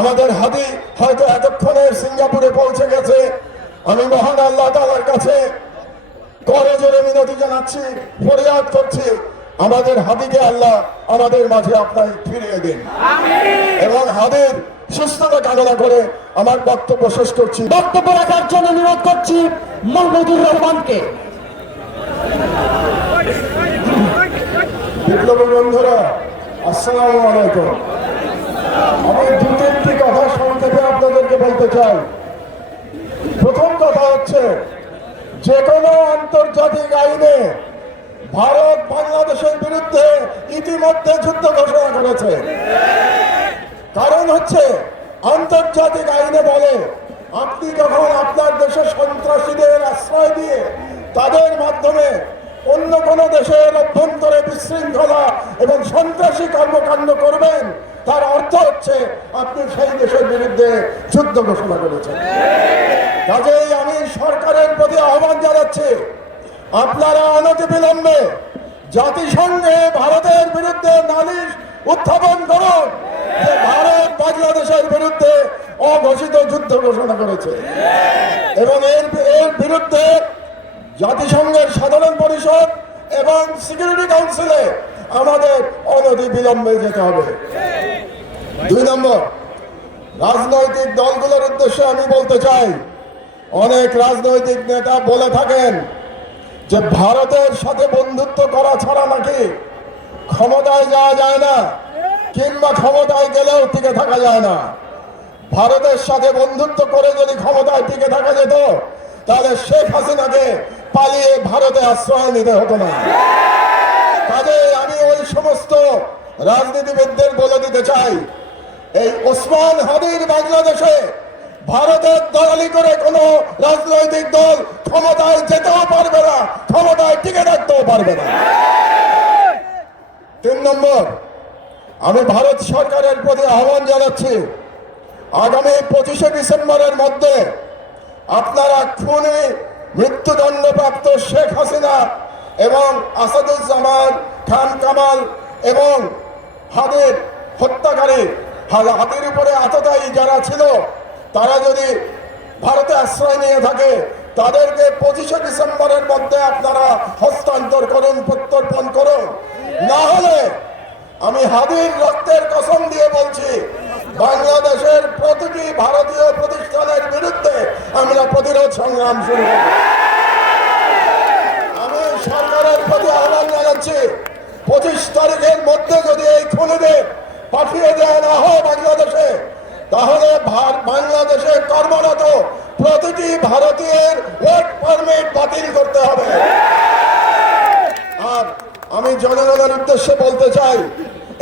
আমাদের হাদি হয়তো এতক্ষণে সিঙ্গাপুরে পৌঁছে গেছে আমি মহান আল্লাহ তালার কাছে করে জোরে মিনতি জানাচ্ছি ফরিয়াদ করছি আমাদের হাদিকে আল্লাহ আমাদের মাঝে আপনার ফিরিয়ে দিন এবং হাদির সুস্থতা কামনা করে আমার বক্তব্য শেষ করছি বক্তব্য রাখার জন্য অনুরোধ করছি মাহমুদুর রহমানকে বিপ্লবী বন্ধুরা আসসালামু আলাইকুম আমি চাই প্রথম কথা হচ্ছে যে কোনো আন্তর্জাতিক আইনে ভারত বাংলাদেশের বিরুদ্ধে ইতিমধ্যে যুদ্ধ ঘোষণা করেছে কারণ হচ্ছে আন্তর্জাতিক আইনে বলে আপনি যখন আপনার দেশে সন্ত্রাসীদের আশ্রয় দিয়ে তাদের মাধ্যমে অন্য কোনো দেশের অভ্যন্তরে বিশৃঙ্খলা এবং সন্ত্রাসী কর্মকাণ্ড করবেন তার অর্থ হচ্ছে আপনি সেই দেশের বিরুদ্ধে যুদ্ধ ঘোষণা করেছেন কাজেই আমি সরকারের প্রতি আহ্বান জানাচ্ছি আপনারা অনতিবিলম্বে জাতিসংঘে ভারতের বিরুদ্ধে নালিশ উত্থাপন করুন যে ভারত বাংলাদেশের বিরুদ্ধে অঘোষিত যুদ্ধ ঘোষণা করেছে এবং এর এর বিরুদ্ধে জাতিসংঘের সাধারণ পরিষদ এবং সিকিউরিটি কাউন্সিলে আমাদের অনতি বিলম্বে যেতে হবে দুই নম্বর রাজনৈতিক দলগুলোর উদ্দেশ্যে আমি বলতে চাই অনেক রাজনৈতিক নেতা বলে থাকেন যে ভারতের সাথে বন্ধুত্ব করা ছাড়া নাকি ক্ষমতায় যাওয়া যায় না কিংবা ক্ষমতায় গেলেও টিকে থাকা যায় না ভারতের সাথে বন্ধুত্ব করে যদি ক্ষমতায় টিকে থাকা যেত তাহলে শেখ হাসিনাকে পালিয়ে ভারতে আশ্রয় নিতে হতো না কাজে আমি ওই সমস্ত রাজনীতিবিদদের বলে দিতে চাই এই ওসমান হাবির বাংলাদেশে ভারতের দলালি করে কোন রাজনৈতিক দল ক্ষমতায় যেতেও পারবে না ক্ষমতায় টিকে থাকতেও পারবে না তিন নম্বর আমি ভারত সরকারের প্রতি আহ্বান জানাচ্ছি আগামী পঁচিশে ডিসেম্বরের মধ্যে আপনারা খুনি মৃত্যুদণ্ডপ্রাপ্ত শেখ হাসিনা এবং আসাদুজ্জামান খান কামাল এবং হাদের হত্যাকারী হাতের উপরে আততায়ী যারা ছিল তারা যদি ভারতে আশ্রয় নিয়ে থাকে তাদেরকে পঁচিশে ডিসেম্বরের মধ্যে আপনারা হস্তান্তর করুন প্রত্যর্পণ করুন না হলে আমি হাদির রক্তের কসম দিয়ে বলছি বাংলাদেশের প্রতিটি ভারতীয় প্রতিষ্ঠানের বিরুদ্ধে আমরা প্রতিরোধ সংগ্রাম শুরু করব আমি সরকারের প্রতি আহ্বান জানাচ্ছি পঁচিশ তারিখের মধ্যে যদি এই খুনিদের পাঠিয়ে দেয় না হয় বাংলাদেশে তাহলে বাংলাদেশে কর্মরত প্রতিটি ভারতীয়ের ওয়ার্ক পারমিট বাতিল করতে হবে আর আমি জনগণের উদ্দেশ্যে বলতে চাই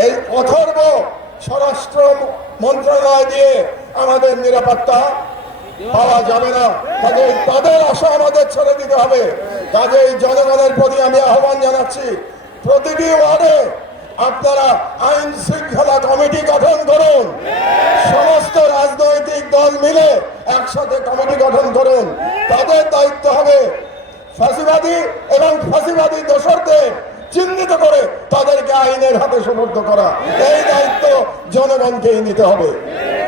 এই অথর্ব স্বরাষ্ট্র মন্ত্রণালয় দিয়ে আমাদের নিরাপত্তা পাওয়া যাবে না কাজে তাদের আশা আমাদের ছেড়ে দিতে হবে কাজে জনগণের প্রতি আমি আহ্বান জানাচ্ছি প্রতিটি ওয়ার্ডে আপনারা আইন শৃঙ্খলা কমিটি গঠন করুন সমস্ত রাজনৈতিক দল মিলে একসাথে কমিটি গঠন করুন তাদের দায়িত্ব হবে ফাঁসিবাদী এবং ফাঁসিবাদী দোষরদের চিহ্নিত করে তাদেরকে আইনের হাতে সমর্থ করা এই দায়িত্ব জনগণকেই নিতে হবে